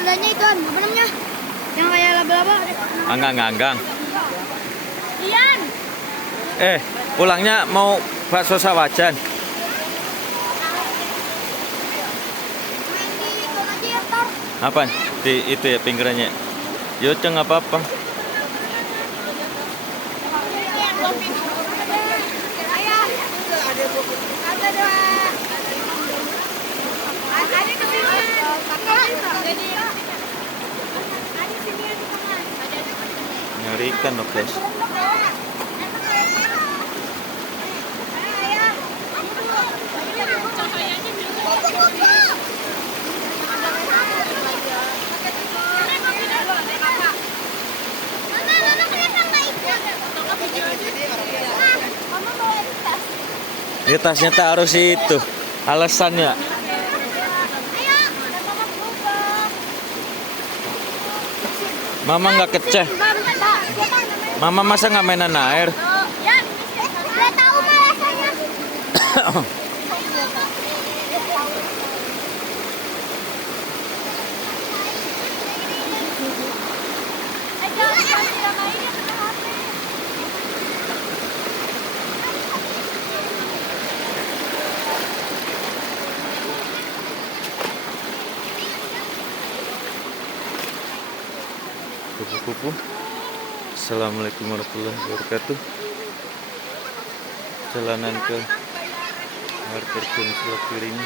adanya ikan apa namanya? Yang kayak laba-laba. Anggang-anggang. Ian. Pulangnya mau bakso sawajan. Main di itu aja ya, Tor. Apa? Di itu ya pinggirannya. Yo ceng apa-apa. Ayah. Ada dua. Ada ke sini. Nyari ikan loh guys. Ini tasnya taruh situ. Alasannya. Mama nggak keceh. Mama masa nggak mainan air? Udah tahu alasannya. Kupu-kupu. Assalamualaikum warahmatullahi wabarakatuh. Jalanan ke air terjun Selat Piring.